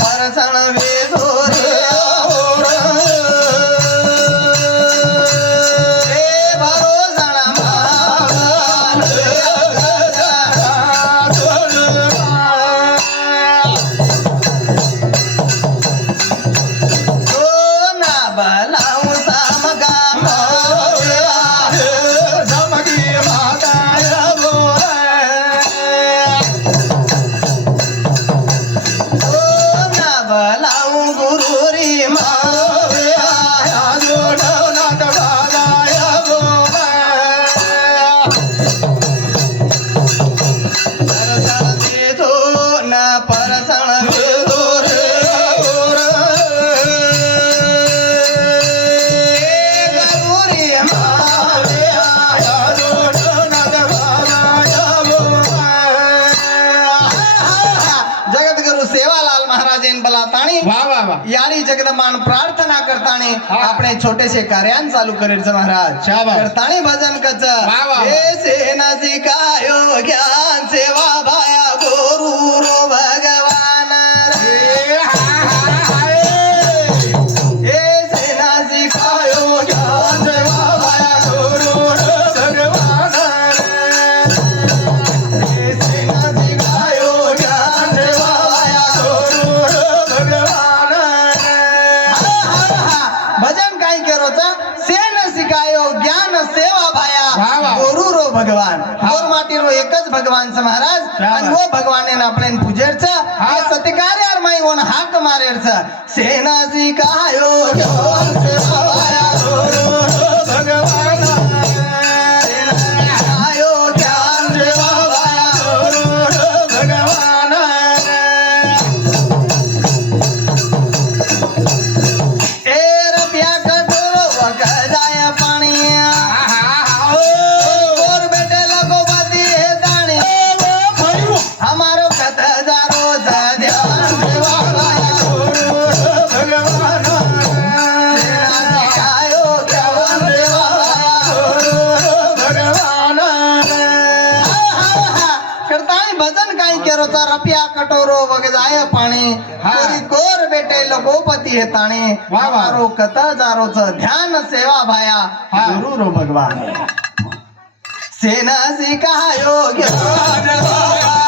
పరసన వేదో વાહ जगदमान प्रार्थना પ્રાર્થના કરતાને छोटे छोटेसे कार्यान चालू करेल महाराज. करताने भजन कच हे सेना सिकायो ज्ञान सेवा भाया. सा रपिया कटोरो वगजाय पाणी. हरी कोर बेटे लोकोपती हे ताणे वारो कत जारोच ध्यान सेवा भाया. गुरु रो भगवान. सेना सिकायो योग्य.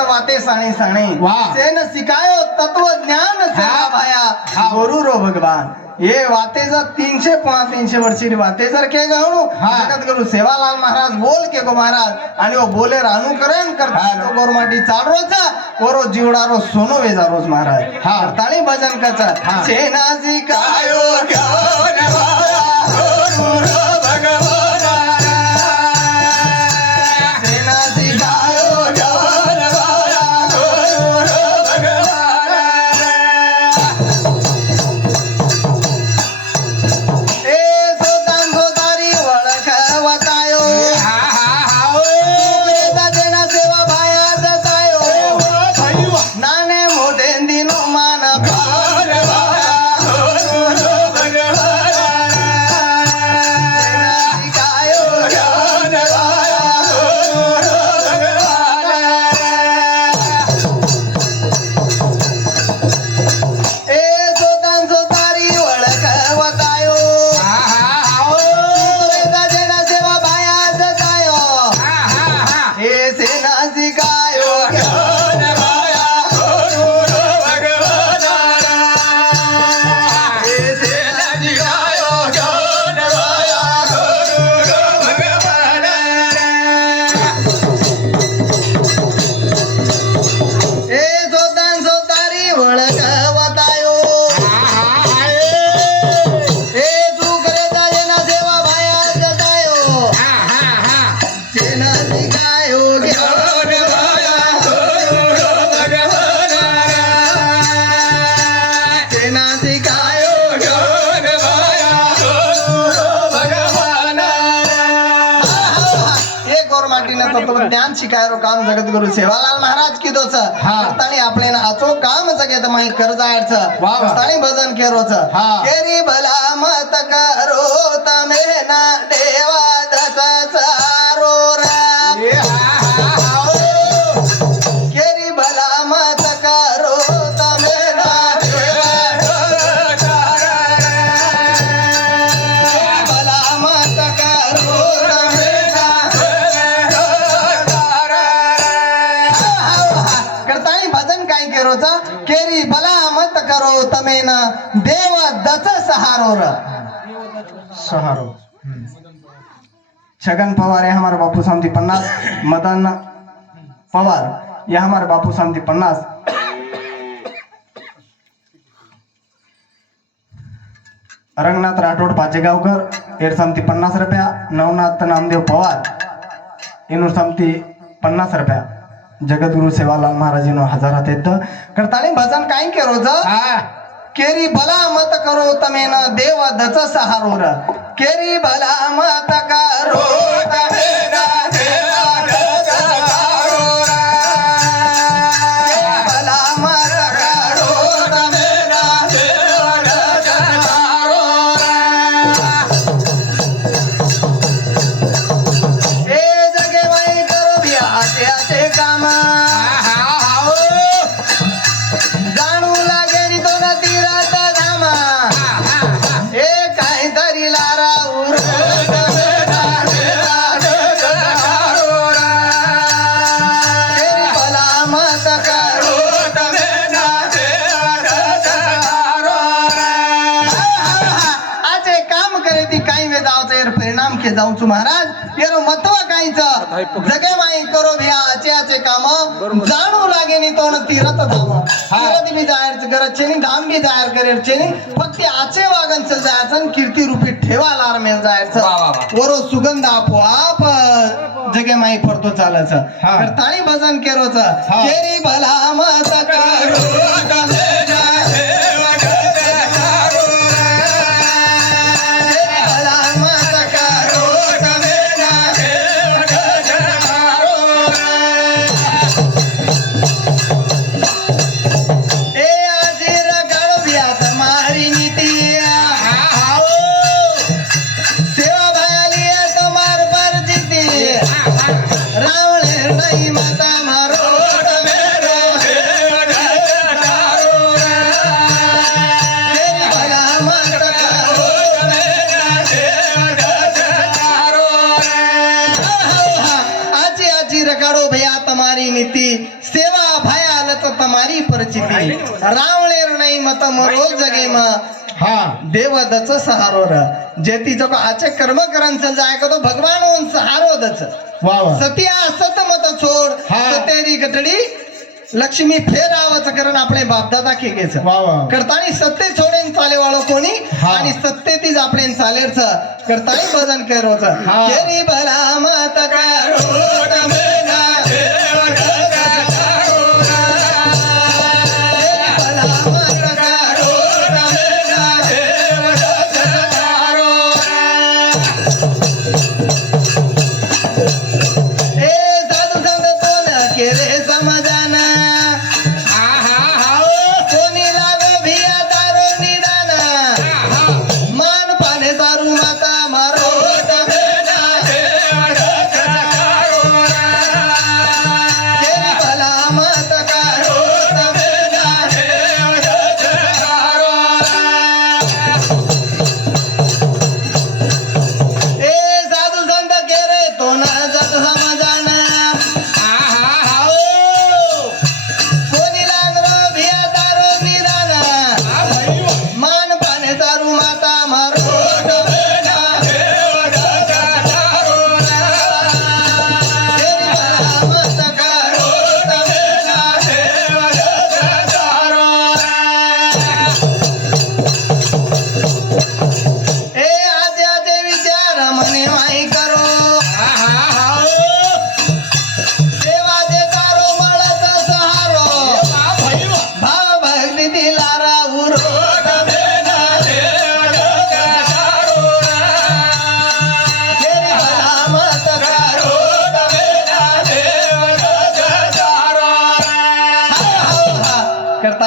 वाते साणे साणे. सेन शिकायो तत्वज्ञान सेवा भाया. गुरु रो भगवान. हे वाते जर तीनशे पुन्हा तीनशे वर्षी वाते जर के गणू जगत गुरु सेवालाल महाराज बोल के गो महाराज. आणि ओ बोले अनुकरण करता गोरमाटी चाल रोजा ओरो जीवडा रो सोनो वेजा रोज महाराज. हा. ताळी भजन कचा सेनाजी कायो गणवा शिकायरो काम जगद्गुरु सेवालाल महाराज किदोच हा. ताणी आपले आचो काम जगेत माही कर जायचं वा वा. ताणी भजन केरोच हा. केरी भला मत करो तमे केरोचा केरी भला मत करो तमे देव दच सहारो र सहारो छगन पवार है हमारे बापू शांति पन्नास मदन पवार यह हमारे बापू शांति पन्नास रंगनाथ राठोड पाचेगावकर एर समति पन्नास रुपया नवनाथ नामदेव पवार इनूर समति पन्नास रुपया जगद्गुरु सेवालाल महाराजीनो हजार येत. करताळी भजन काय केरोच केरी भला मत करो तमे न देव दच सहारो र केरी भला मत करो तमे न देव के जाऊ छु महाराज येरो महत्त्व काहीच. जगे माई करो भ्या आचे आचे काम. जाणू लागे नी तो न तीरत धाम तीरत बी जायर गरज छेनी धाम बी जायर करेर छेनी फक्त आचे वागन च जायचं कीर्ती रूपी ठेवा लार मेल जायचं. वरो सुगंध आपोआप जगे माई पडतो. तर ताळी भजन केरोच. हा. केरी भला मत करो रावण नहीं माता मारो तमेरो तेरी भला मत करो आजी आजी रगाडो भैया तुम्हारी नीति. सेवा भयाल तो जो आचे कर्म करन जाय का तो भगवान ओन सहारो दच वा. वा सत्या सत मत छोड. सतेरी गटडी लक्ष्मी फेर आवाचं करण आपले बापदादा केकेच वा वा. करतानी सत्ते सोडेन चाले वाळो कोणी. आणि सत्ते तीच आपले चालेरच. करतानी भजन करोच. केरी भला मात करो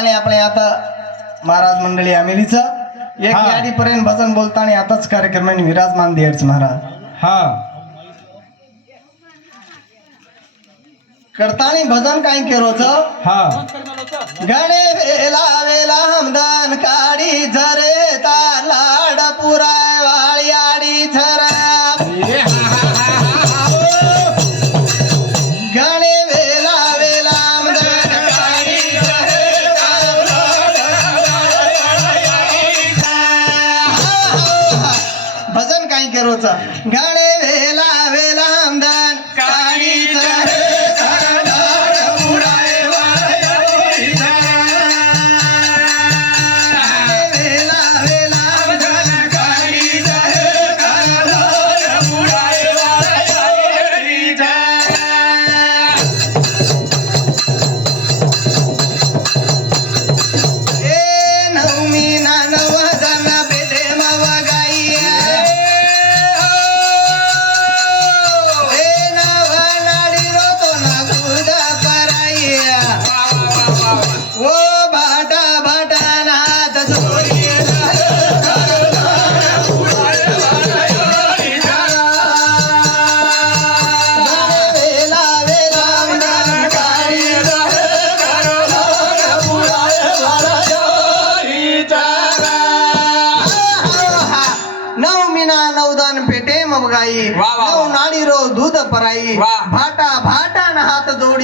करताना आपले आता महाराज मंडळी आमेलीचं. एक हा. याडीपर्यंत भजन बोलताना आताच कार्यक्रमाने विराजमान द्यायच महाराज. हा. करताना भजन काय केरोच? हा. गणे वेला वेला हमदान काडी झरे तार लाड पुराय पराई. भाटा भाटा न हात जोडी